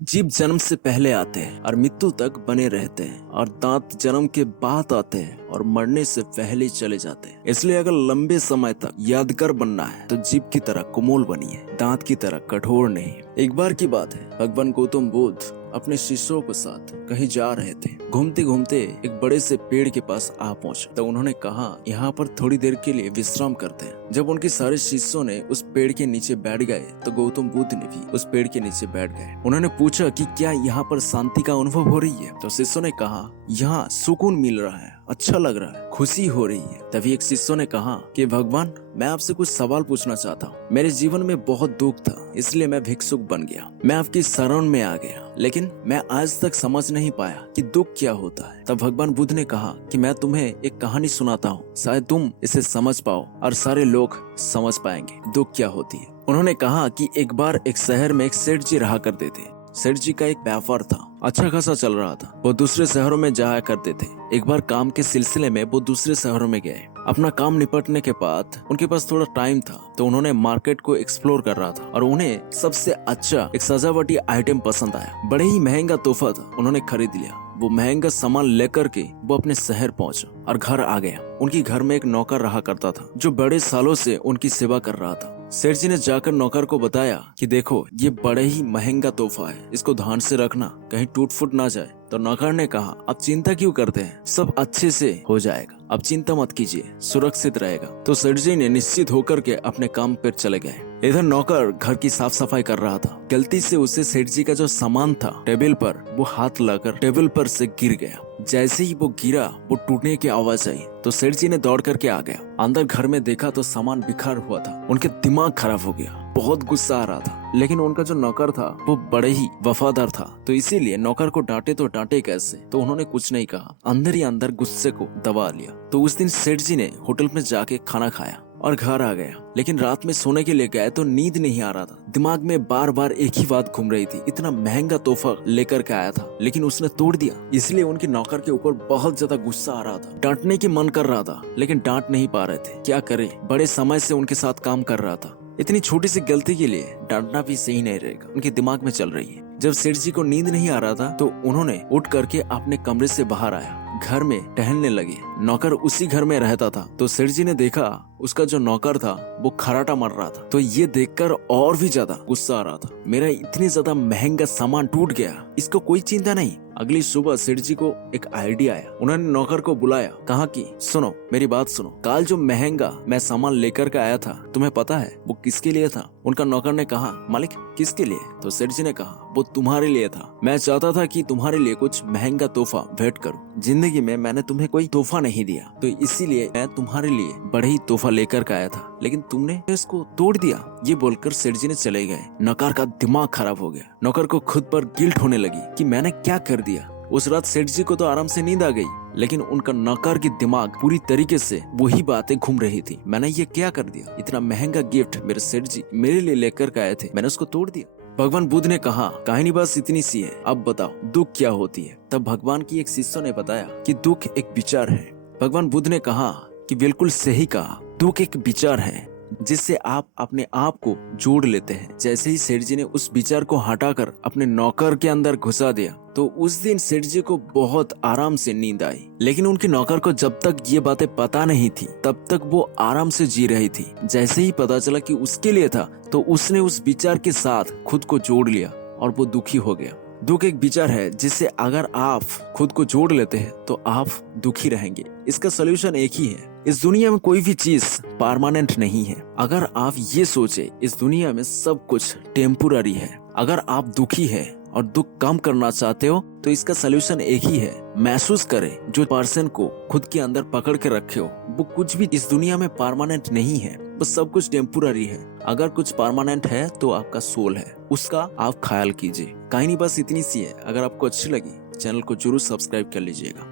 जीभ जन्म से पहले आते हैं और मृत्यु तक बने रहते हैं, और दांत जन्म के बाद आते हैं और मरने से पहले चले जाते हैं। इसलिए अगर लंबे समय तक यादगार बनना है तो जीभ की तरह कोमल बनिए, दांत की तरह कठोर नहीं। एक बार की बात है, भगवान गौतम बुद्ध अपने शिष्यों के साथ कहीं जा रहे थे। घूमते घूमते एक बड़े से पेड़ के पास आ पहुंचे तो उन्होंने कहा, यहाँ पर थोड़ी देर के लिए विश्राम करते हैं। जब उनके सारे शिष्यों ने उस पेड़ के नीचे बैठ गए तो गौतम बुद्ध ने भी उस पेड़ के नीचे बैठ गए। उन्होंने पूछा कि क्या यहाँ पर शांति का अनुभव हो रही है? तो शिष्यों ने कहा, यहाँ सुकून मिल रहा है, अच्छा लग रहा है, खुशी हो रही है। तभी एक शिष्य ने कहा कि भगवान, मैं आपसे कुछ सवाल पूछना चाहता हूँ। मेरे जीवन में बहुत दुख था, इसलिए मैं भिक्षुक बन गया। मैं आपकी शरण में आ गया, लेकिन मैं आज तक समझ नहीं पाया कि दुख क्या होता है। तब भगवान बुद्ध ने कहा कि मैं तुम्हें एक कहानी सुनाता हूँ, शायद तुम इसे समझ पाओ और सारे लोग समझ पाएंगे दुख क्या होती है। उन्होंने कहा कि एक बार एक शहर में एक सेठ जी रहा करते थे। सेठ जी का एक व्यापार था, अच्छा खासा चल रहा था। वो दूसरे शहरों में जाया करते थे। एक बार काम के सिलसिले में वो दूसरे शहरों में गए। अपना काम निपटने के बाद उनके पास थोड़ा टाइम था तो उन्होंने मार्केट को एक्सप्लोर कर रहा था और उन्हें सबसे अच्छा एक सजावटी आइटम पसंद आया। बड़े ही महंगा तोहफा था, उन्होंने खरीद लिया। वो महंगा सामान लेकर के वो अपने शहर पहुंचा और घर आ गया। उनकी घर में एक नौकर रहा करता था जो बड़े सालों से उनकी सेवा कर रहा था। सेठ जी ने जाकर नौकर को बताया कि देखो, ये बड़े ही महंगा तोहफा है, इसको ध्यान से रखना, कहीं टूट फूट ना जाए। तो नौकर ने कहा, आप चिंता क्यों करते हैं, सब अच्छे से हो जाएगा, आप चिंता मत कीजिए, सुरक्षित रहेगा। तो सेठ जी ने निश्चित होकर के अपने काम पर चले गए। इधर नौकर घर की साफ सफाई कर रहा था। गलती से उसे सेठ जी का जो सामान था टेबल पर, वो हाथ लगाकर टेबल पर से गिर गया। जैसे ही वो गिरा, वो टूटने की आवाज आई तो सेठ जी ने दौड़ करके आ गया। अंदर घर में देखा तो सामान बिखर हुआ था। उनके दिमाग खराब हो गया, बहुत गुस्सा आ रहा था। लेकिन उनका जो नौकर था वो बड़े ही वफादार था, तो इसीलिए नौकर को डांटे तो डांटे कैसे, तो उन्होंने कुछ नहीं कहा, अंदर ही अंदर गुस्से को दबा लिया। तो उस दिन सेठ जी ने होटल में जाके खाना खाया और घर आ गया। लेकिन रात में सोने के लिए गए तो नींद नहीं आ रहा था। दिमाग में बार बार एक ही बात घूम रही थी, इतना महंगा तोहफा लेकर के आया था लेकिन उसने तोड़ दिया। इसलिए उनके नौकर के ऊपर बहुत ज्यादा गुस्सा आ रहा था। डांटने की मन कर रहा था लेकिन डांट नहीं पा रहे थे, क्या करे, बड़े समय से उनके साथ काम कर रहा था। इतनी छोटी सी गलती के लिए डांटना भी सही नहीं रहेगा, उनके दिमाग में चल रही है। जब सेठ जी को नींद नहीं आ रहा था तो उन्होंने उठ करके अपने कमरे से बाहर आया, घर में टहलने लगे। नौकर उसी घर में रहता था। तो सेठ जी ने देखा उसका जो नौकर था वो खराटा मार रहा था। तो ये देखकर और भी ज्यादा गुस्सा आ रहा था, मेरा इतनी ज्यादा महंगा सामान टूट गया, इसको कोई चिंता नहीं। अगली सुबह सेठ जी को एक आइडिया आया। उन्होंने नौकर को बुलाया, कहा कि सुनो, मेरी बात सुनो, कल जो महंगा मैं सामान लेकर के आया था, तुम्हें पता है वो किसके लिए था? उनका नौकर ने कहा, मालिक किसके लिए? तो सेठ जी ने कहा, वो तुम्हारे लिए था। मैं चाहता था कि तुम्हारे लिए कुछ महंगा तोहफा भेंट करूं। जिंदगी में मैंने तुम्हें कोई तोहफा नहीं दिया, तो इसीलिए मैं तुम्हारे लिए बड़े ही तोहफा लेकर के आया था, लेकिन तुमने इसको तोड़ दिया। ये बोलकर सेठ जी ने चले गए। नौकर का दिमाग खराब हो गया। नौकर को खुद पर गिल्ट होने लगी कि मैंने क्या कर दिया। उस रात सेठ जी को तो आराम से नींद आ गई, लेकिन उनका नौकर की दिमाग पूरी तरीके से वही बातें घूम रही थी। मैंने ये क्या कर दिया, इतना महंगा गिफ्ट मेरे सेठ जी मेरे लिए लेकर के आए थे, मैंने उसको तोड़ दिया। भगवान बुद्ध ने कहा, कहानी बस इतनी सी है, अब बताओ दुख क्या होती है? तब भगवान की एक शिष्य ने बताया कि दुख एक विचार है। भगवान बुद्ध ने कहा कि बिल्कुल सही कहा, दुख एक विचार है जिससे आप अपने आप को जोड़ लेते हैं। जैसे ही सेठ जी ने उस विचार को हटाकर अपने नौकर के अंदर घुसा दिया तो उस दिन सेठ जी को बहुत आराम से नींद आई। लेकिन उनके नौकर को जब तक ये बातें पता नहीं थी तब तक वो आराम से जी रही थी। जैसे ही पता चला कि उसके लिए था तो उसने उस विचार के साथ खुद को जोड़ लिया और वो दुखी हो गया। दुख एक विचार है जिससे अगर आप खुद को जोड़ लेते हैं तो आप दुखी रहेंगे। इसका सलूशन एक ही है, इस दुनिया में कोई भी चीज परमानेंट नहीं है। अगर आप ये सोचे इस दुनिया में सब कुछ टेम्पोररी है, अगर आप दुखी है और दुख कम करना चाहते हो तो इसका सलूशन एक ही है, महसूस करें जो पर्सन को खुद के अंदर पकड़ के रखे हो वो कुछ भी इस दुनिया में परमानेंट नहीं है, बस सब कुछ टेम्पोररी है। अगर कुछ परमानेंट है तो आपका सोल है, उसका आप ख्याल कीजिए। कहानी बस इतनी सी है। अगर आपको अच्छी लगी चैनल को जरूर सब्सक्राइब कर लीजिएगा।